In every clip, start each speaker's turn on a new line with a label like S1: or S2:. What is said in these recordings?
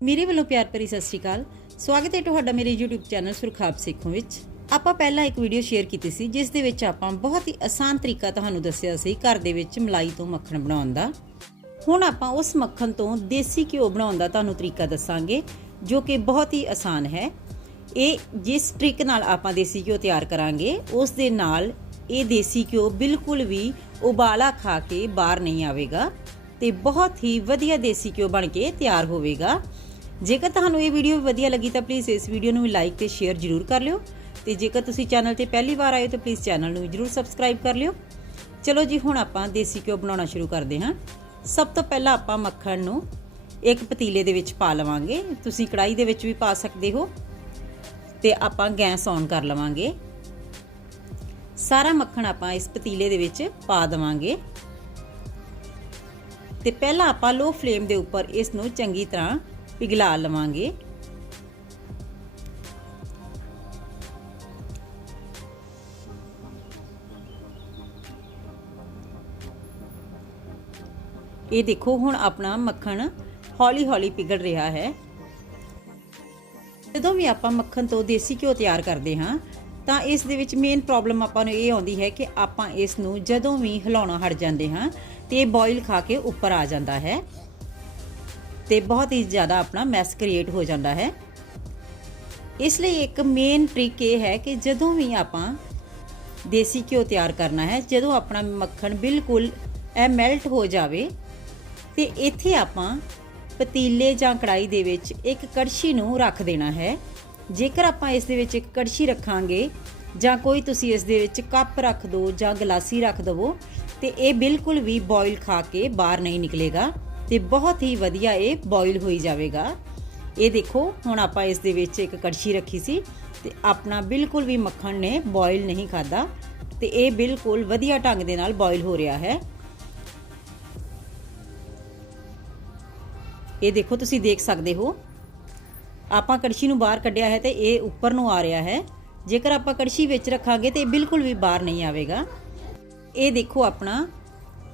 S1: ਮੇਰੇ ਵੱਲੋਂ ਪਿਆਰ ਭਰੀ ਸਤਿ ਸ਼੍ਰੀ ਅਕਾਲ। ਸਵਾਗਤ ਹੈ ਤੁਹਾਡਾ ਮੇਰੇ YouTube ਚੈਨਲ ਸੁਰਖਾਬ ਸਿੱਖੋਂ ਵਿੱਚ। ਆਪਾਂ ਪਹਿਲਾਂ ਇੱਕ ਵੀਡੀਓ ਸ਼ੇਅਰ ਕੀਤੀ ਸੀ, ਜਿਸ ਦੇ ਵਿੱਚ ਆਪਾਂ ਬਹੁਤ ਹੀ ਆਸਾਨ ਤਰੀਕਾ ਤੁਹਾਨੂੰ ਦੱਸਿਆ ਸੀ ਘਰ ਦੇ ਵਿੱਚ ਮਲਾਈ ਤੋਂ ਮੱਖਣ ਬਣਾਉਣ ਦਾ। ਹੁਣ ਆਪਾਂ ਉਸ ਮੱਖਣ ਤੋਂ ਦੇਸੀ ਘਿਓ ਬਣਾਉਣ ਦਾ ਤੁਹਾਨੂੰ ਤਰੀਕਾ ਦੱਸਾਂਗੇ, ਜੋ ਕਿ ਬਹੁਤ ਹੀ ਆਸਾਨ ਹੈ। ਇਹ ਜਿਸ ਟ੍ਰਿਕ ਨਾਲ ਆਪਾਂ ਦੇਸੀ ਘਿਓ ਤਿਆਰ ਕਰਾਂਗੇ, ਉਸ ਦੇ ਨਾਲ ਇਹ ਦੇਸੀ ਘਿਓ ਬਿਲਕੁਲ ਵੀ ਉਬਾਲਾ ਖਾ ਕੇ ਬਾਹਰ ਨਹੀਂ ਆਵੇਗਾ ਤੇ ਬਹੁਤ ਹੀ ਵਧੀਆ ਦੇਸੀ ਘਿਓ ਬਣ ਕੇ ਤਿਆਰ ਹੋਵੇਗਾ। ਜੇਕਰ ਤੁਹਾਨੂੰ ਇਹ ਵੀਡੀਓ ਵਧੀਆ ਲੱਗੀ ਤਾਂ ਪਲੀਜ਼ ਇਸ ਵੀਡੀਓ ਨੂੰ ਲਾਈਕ ਤੇ ਸ਼ੇਅਰ ਜ਼ਰੂਰ ਕਰ ਲਿਓ। ਤੇ ਜੇਕਰ ਤੁਸੀਂ ਚੈਨਲ ਤੇ ਪਹਿਲੀ ਵਾਰ ਆਏ ਹੋ ਤਾਂ ਪਲੀਜ਼ ਚੈਨਲ ਨੂੰ ਜ਼ਰੂਰ ਸਬਸਕ੍ਰਾਈਬ ਕਰ ਲਿਓ। ਚਲੋ ਜੀ, ਹੁਣ ਆਪਾਂ ਦੇਸੀ ਘਿਓ ਬਣਾਉਣਾ ਸ਼ੁਰੂ ਕਰਦੇ ਹਾਂ। ਸਭ ਤੋਂ ਪਹਿਲਾਂ ਆਪਾਂ ਮੱਖਣ ਨੂੰ ਇੱਕ ਪਤੀਲੇ ਦੇ ਵਿੱਚ ਪਾ ਲਵਾਂਗੇ। ਤੁਸੀਂ ਕੜਾਈ ਦੇ ਵਿੱਚ ਵੀ ਪਾ ਸਕਦੇ ਹੋ। ਤੇ ਆਪਾਂ ਗੈਸ ਔਨ ਕਰ ਲਵਾਂਗੇ। ਸਾਰਾ ਮੱਖਣ ਆਪਾਂ ਇਸ ਪਤੀਲੇ ਦੇ ਵਿੱਚ ਪਾ ਦਵਾਂਗੇ। ਤੇ ਪਹਿਲਾਂ ਆਪਾਂ ਲੋ ਫਲੇਮ ਦੇ ਉੱਪਰ ਇਸ ਨੂੰ ਚੰਗੀ ਤਰ੍ਹਾਂ ਪਿਘਲਾ ਲਵਾਂਗੇ। ਇਹ ਦੇਖੋ, ਹੁਣ ਆਪਣਾ ਮੱਖਣ ਹੌਲੀ-ਹੌਲੀ ਪਿਘਲ ਰਿਹਾ ਹੈ। ਜਦੋਂ ਵੀ ਆਪਾਂ ਮੱਖਣ ਤੋਂ ਦੇਸੀ ਘਿਓ ਤਿਆਰ ਕਰਦੇ ਹਾਂ, ਤਾਂ ਇਸ ਦੇ ਵਿੱਚ ਮੇਨ ਪ੍ਰੋਬਲਮ ਆਪਾਂ ਨੂੰ ਇਹ ਆਉਂਦੀ ਹੈ ਕਿ ਆਪਾਂ ਇਸ ਨੂੰ ਜਦੋਂ ਵੀ ਹਿਲਾਉਣਾ ਹਟ ਜਾਂਦੇ ਹਾਂ, ਤੇ ਇਹ ਬੋਇਲ ਖਾ ਕੇ ਉੱਪਰ ਆ ਜਾਂਦਾ ਹੈ। ਤੇ ਬਹੁਤ ਹੀ ਜ਼ਿਆਦਾ ਆਪਣਾ ਮੈਸ ਕ੍ਰੀਏਟ ਹੋ ਜਾਂਦਾ ਹੈ। ਇਸ ਲਈ ਇੱਕ ਮੇਨ ਟ੍ਰਿਕ ਇਹ ਹੈ ਕਿ ਜਦੋਂ ਵੀ ਆਪਾਂ ਦੇਸੀ ਘਿਓ ਤਿਆਰ ਕਰਨਾ ਹੈ, ਜਦੋਂ ਆਪਣਾ ਮੱਖਣ ਬਿਲਕੁਲ ਇਹ ਮੈਲਟ ਹੋ ਜਾਵੇ, ਤੇ ਇੱਥੇ ਆਪਾਂ ਪਤੀਲੇ ਜਾਂ ਕੜਾਈ ਦੇ ਵਿੱਚ ਇੱਕ ਕੜਛੀ ਨੂੰ ਰੱਖ ਦੇਣਾ ਹੈ। ਜੇਕਰ ਆਪਾਂ ਇਸ ਦੇ ਵਿੱਚ ਇੱਕ ਕੜਛੀ ਰੱਖਾਂਗੇ ਜਾਂ ਕੋਈ ਤੁਸੀਂ ਇਸ ਦੇ ਵਿੱਚ ਕੱਪ ਰੱਖ ਦਿਓ ਜਾਂ ਗਲਾਸੀ ਰੱਖ ਦਵੋ, ਤੇ ਇਹ ਬਿਲਕੁਲ ਵੀ ਬੋਇਲ ਖਾ ਕੇ ਬਾਹਰ ਨਹੀਂ ਨਿਕਲੇਗਾ। ਤੇ ਬਹੁਤ ਹੀ ਵਧੀਆ ਇਹ ਬੋਇਲ ਹੋਈ ਜਾਵੇਗਾ। ਇਹ ਦੇਖੋ, ਹੁਣ ਆਪਾਂ ਇਸ ਦੇ ਵਿੱਚ ਇੱਕ ਕੜਛੀ ਰੱਖੀ ਸੀ ਤੇ ਆਪਣਾ ਬਿਲਕੁਲ ਵੀ ਮੱਖਣ ਨੇ ਬੋਇਲ ਨਹੀਂ ਖਾਦਾ ਤੇ ਇਹ ਬਿਲਕੁਲ ਵਧੀਆ ਢੰਗ ਦੇ ਨਾਲ ਬੋਇਲ ਹੋ ਰਿਹਾ ਹੈ। ਇਹ ਦੇਖੋ, ਤੁਸੀਂ ਦੇਖ ਸਕਦੇ ਹੋ। ਆਪਾਂ ਕੜਛੀ ਨੂੰ ਬਾਹਰ ਕੱਢਿਆ ਹੈ ਤੇ ਇਹ ਉੱਪਰ ਨੂੰ ਆ ਰਿਹਾ ਹੈ। ਜੇਕਰ ਆਪਾਂ ਕੜਛੀ ਵਿੱਚ ਰੱਖਾਂਗੇ ਤੇ ਇਹ ਬਿਲਕੁਲ ਵੀ ਬਾਹਰ ਨਹੀਂ ਆਵੇਗਾ। ਇਹ ਦੇਖੋ ਆਪਣਾ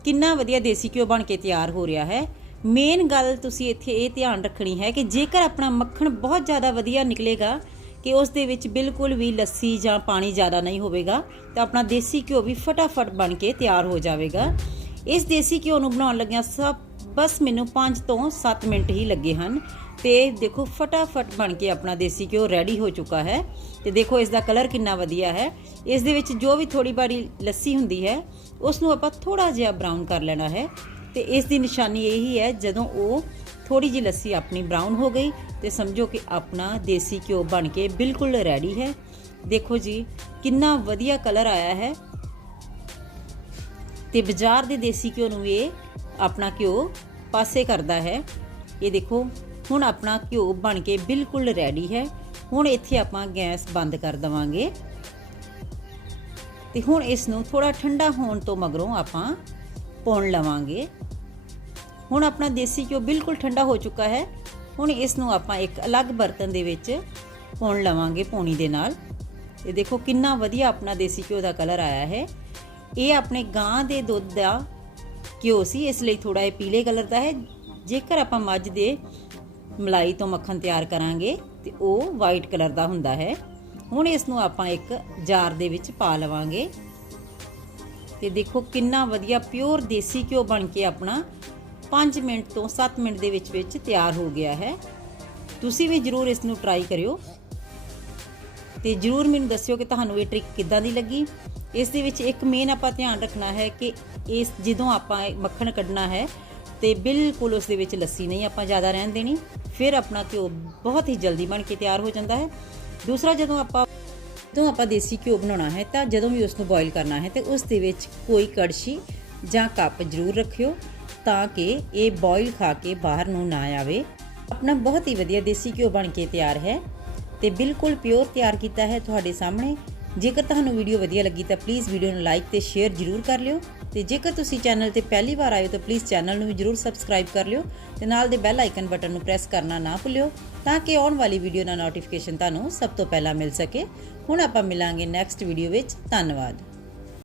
S1: ਕਿੰਨਾ ਵਧੀਆ ਦੇਸੀ ਘਿਓ ਬਣ ਕੇ ਤਿਆਰ ਹੋ ਰਿਹਾ ਹੈ। ਮੇਨ ਗੱਲ ਤੁਸੀਂ ਇੱਥੇ ਇਹ ਧਿਆਨ ਰੱਖਣੀ ਹੈ ਕਿ ਜੇਕਰ ਆਪਣਾ ਮੱਖਣ ਬਹੁਤ ਜ਼ਿਆਦਾ ਵਧੀਆ ਨਿਕਲੇਗਾ ਕਿ ਉਸ ਦੇ ਵਿੱਚ ਬਿਲਕੁਲ ਵੀ ਲੱਸੀ ਜਾਂ ਪਾਣੀ ਜ਼ਿਆਦਾ ਨਹੀਂ ਹੋਵੇਗਾ, ਤਾਂ ਆਪਣਾ ਦੇਸੀ ਘਿਓ ਵੀ ਫਟਾਫਟ ਬਣ ਕੇ ਤਿਆਰ ਹੋ ਜਾਵੇਗਾ। ਇਸ ਦੇਸੀ ਘਿਓ ਨੂੰ ਬਣਾਉਣ ਲੱਗਿਆਂ ਸਭ, ਬਸ ਮੈਨੂੰ 5 ਤੋਂ 7 ਮਿੰਟ ਹੀ ਲੱਗੇ ਹਨ। ਤੇ ਦੇਖੋ ਫਟਾਫਟ ਬਣ ਕੇ ਆਪਣਾ ਦੇਸੀ ਘਿਓ ਰੈਡੀ ਹੋ ਚੁੱਕਾ ਹੈ। ਤੇ ਦੇਖੋ ਇਸ ਦਾ ਕਲਰ ਕਿੰਨਾ ਵਧੀਆ ਹੈ। ਇਸ ਦੇ ਵਿੱਚ ਜੋ ਵੀ ਥੋੜੀ ਬਾਰੀ ਲੱਸੀ ਹੁੰਦੀ ਹੈ, ਉਸ ਨੂੰ ਆਪਾਂ ਥੋੜਾ ਜਿਹਾ ਬਰਾਊਨ ਕਰ ਲੈਣਾ ਹੈ। ਤੇ ਇਸ ਦੀ ਨਿਸ਼ਾਨੀ ਇਹੀ ਹੈ, ਜਦੋਂ ਉਹ ਥੋੜੀ ਜਿਹੀ ਲੱਸੀ ਆਪਣੀ ਬਰਾਊਨ ਹੋ ਗਈ ਤੇ ਸਮਝੋ ਕਿ ਆਪਣਾ ਦੇਸੀ ਘਿਓ ਬਣ ਕੇ ਬਿਲਕੁਲ ਰੈਡੀ ਹੈ। ਦੇਖੋ ਜੀ, ਕਿੰਨਾ ਵਧੀਆ ਕਲਰ ਆਇਆ ਹੈ। ਤੇ ਬਾਜ਼ਾਰ ਦੇ ਦੇਸੀ ਘਿਓ ਨੂੰ ਇਹ ਆਪਣਾ ਘਿਓ ਪਾਸੇ ਕਰਦਾ ਹੈ। ਇਹ ਦੇਖੋ, ਹੁਣ ਆਪਣਾ ਘਿਓ ਬਣ ਕੇ ਬਿਲਕੁਲ ਰੈਡੀ ਹੈ। ਹੁਣ ਇੱਥੇ ਆਪਾਂ ਗੈਸ ਬੰਦ ਕਰ ਦਵਾਂਗੇ। ਤੇ ਹੁਣ ਇਸ ਨੂੰ ਥੋੜਾ ਠੰਡਾ ਹੋਣ ਤੋਂ ਮਗਰੋਂ ਆਪਾਂ ਪਾਉਣ ਲਵਾਂਗੇ। ਹੁਣ ਆਪਣਾ ਦੇਸੀ ਘਿਓ ਬਿਲਕੁਲ ਠੰਡਾ ਹੋ ਚੁੱਕਾ ਹੈ। ਹੁਣ ਇਸ ਨੂੰ ਆਪਾਂ ਇੱਕ ਅਲੱਗ ਬਰਤਨ ਦੇ ਵਿੱਚ ਪਾਉਣ ਲਵਾਂਗੇ ਪੌਣੀ ਦੇ ਨਾਲ। ਇਹ ਦੇਖੋ ਕਿੰਨਾ ਵਧੀਆ ਆਪਣਾ ਦੇਸੀ ਘਿਓ ਦਾ ਕਲਰ ਆਇਆ ਹੈ। ਇਹ ਆਪਣੇ ਗਾਂ ਦੇ ਦੁੱਧ ਦਾ ਘਿਓ ਸੀ, ਇਸ ਲਈ ਥੋੜਾ ਇਹ ਪੀਲੇ ਕਲਰ ਦਾ ਹੈ। ਜੇਕਰ ਆਪਾਂ ਮੱਝ ਦੇ ਮਲਾਈ ਤੋਂ ਮੱਖਣ ਤਿਆਰ ਕਰਾਂਗੇ, ਤੇ ਉਹ ਵਾਈਟ ਕਲਰ ਦਾ ਹੁੰਦਾ ਹੈ। ਹੁਣ ਇਸ ਨੂੰ ਆਪਾਂ ਇੱਕ ਜਾਰ ਦੇ ਵਿੱਚ ਪਾ ਲਵਾਂਗੇ। ਤੇ ਦੇਖੋ ਕਿੰਨਾ ਵਧੀਆ ਪਿਓਰ ਦੇਸੀ ਘਿਓ ਬਣ ਕੇ ਆਪਣਾ 5 ਮਿੰਟ ਤੋਂ 7 ਮਿੰਟ ਦੇ ਵਿੱਚ ਵਿੱਚ ਤਿਆਰ ਹੋ ਗਿਆ ਹੈ। ਤੁਸੀਂ ਵੀ ਜਰੂਰ ਇਸ ਨੂੰ ਟਰਾਈ ਕਰਿਓ। ਤੇ ਜਰੂਰ ਮੈਨੂੰ ਦੱਸਿਓ ਕਿ ਤੁਹਾਨੂੰ ਇਹ ਟ੍ਰਿਕ ਕਿੱਦਾਂ ਦੀ ਲੱਗੀ। ਇਸ ਦੇ ਵਿੱਚ ਇੱਕ ਮੇਨ ਆਪਾਂ ਧਿਆਨ ਰੱਖਣਾ ਹੈ ਕਿ ਇਸ ਜਦੋਂ ਆਪਾਂ ਇਹ ਮੱਖਣ ਕੱਢਣਾ ਹੈ ਤੇ ਬਿਲਕੁਲ ਉਸ ਦੇ ਵਿੱਚ ਲੱਸੀ ਨਹੀਂ ਆਪਾਂ ਜ਼ਿਆਦਾ ਰਹਿਣ ਦੇਣੀ। ਫਿਰ ਆਪਣਾ ਘਿਓ ਬਹੁਤ ਹੀ ਜਲਦੀ ਬਣ ਕੇ ਤਿਆਰ ਹੋ ਜਾਂਦਾ ਹੈ। ਦੂਸਰਾ ਜਦੋਂ ਆਪਾਂ ਜਦੋਂ ਆਪਾਂ ਦੇਸੀ ਘਿਓ ਬਣਾਉਣਾ ਹੈ ਤਾਂ ਜਦੋਂ ਵੀ ਉਸ ਨੂੰ ਬੋਇਲ ਕਰਨਾ ਹੈ ਤੇ ਉਸ ਦੇ ਵਿੱਚ ਕੋਈ ਕੜਛੀ ਜਾਂ ਕੱਪ ਜ਼ਰੂਰ ਰੱਖਿਓ ਤਾਂ ਕਿ ਇਹ ਬੋਇਲ ਖਾ ਕੇ ਬਾਹਰ ਨੂੰ ਨਾ ਆਵੇ। ਆਪਣਾ ਬਹੁਤ ਹੀ ਵਧੀਆ ਦੇਸੀ ਘਿਓ ਬਣ ਕੇ ਤਿਆਰ ਹੈ ਤੇ ਬਿਲਕੁਲ ਪਿਓਰ ਤਿਆਰ ਕੀਤਾ ਹੈ ਤੁਹਾਡੇ ਸਾਹਮਣੇ। ਜੇਕਰ ਤੁਹਾਨੂੰ ਵੀਡੀਓ ਵਧੀਆ ਲੱਗੀ ਤਾਂ ਪਲੀਜ਼ ਵੀਡੀਓ ਨੂੰ ਲਾਈਕ ਤੇ ਸ਼ੇਅਰ ਜ਼ਰੂਰ ਕਰ ਲਿਓ। ਤੇ ਜੇਕਰ ਤੁਸੀਂ ਚੈਨਲ ਤੇ ਪਹਿਲੀ ਵਾਰ ਆਏ ਹੋ ਤਾਂ ਪਲੀਜ਼ ਚੈਨਲ ਨੂੰ ਵੀ ਜ਼ਰੂਰ ਸਬਸਕ੍ਰਾਈਬ ਕਰ ਲਿਓ ਤੇ ਨਾਲ ਦੇ ਬੈਲ ਆਈਕਨ ਬਟਨ ਨੂੰ ਪ੍ਰੈਸ ਕਰਨਾ ਨਾ ਭੁੱਲਿਓ ਤਾਂ ਕਿ ਆਉਣ ਵਾਲੀ ਵੀਡੀਓ ਦਾ ਨੋਟੀਫਿਕੇਸ਼ਨ ਤੁਹਾਨੂੰ ਸਭ ਤੋਂ ਪਹਿਲਾਂ ਮਿਲ ਸਕੇ। ਹੁਣ ਆਪਾਂ ਮਿਲਾਂਗੇ ਨੈਕਸਟ ਵੀਡੀਓ ਵਿੱਚ। ਧੰਨਵਾਦ।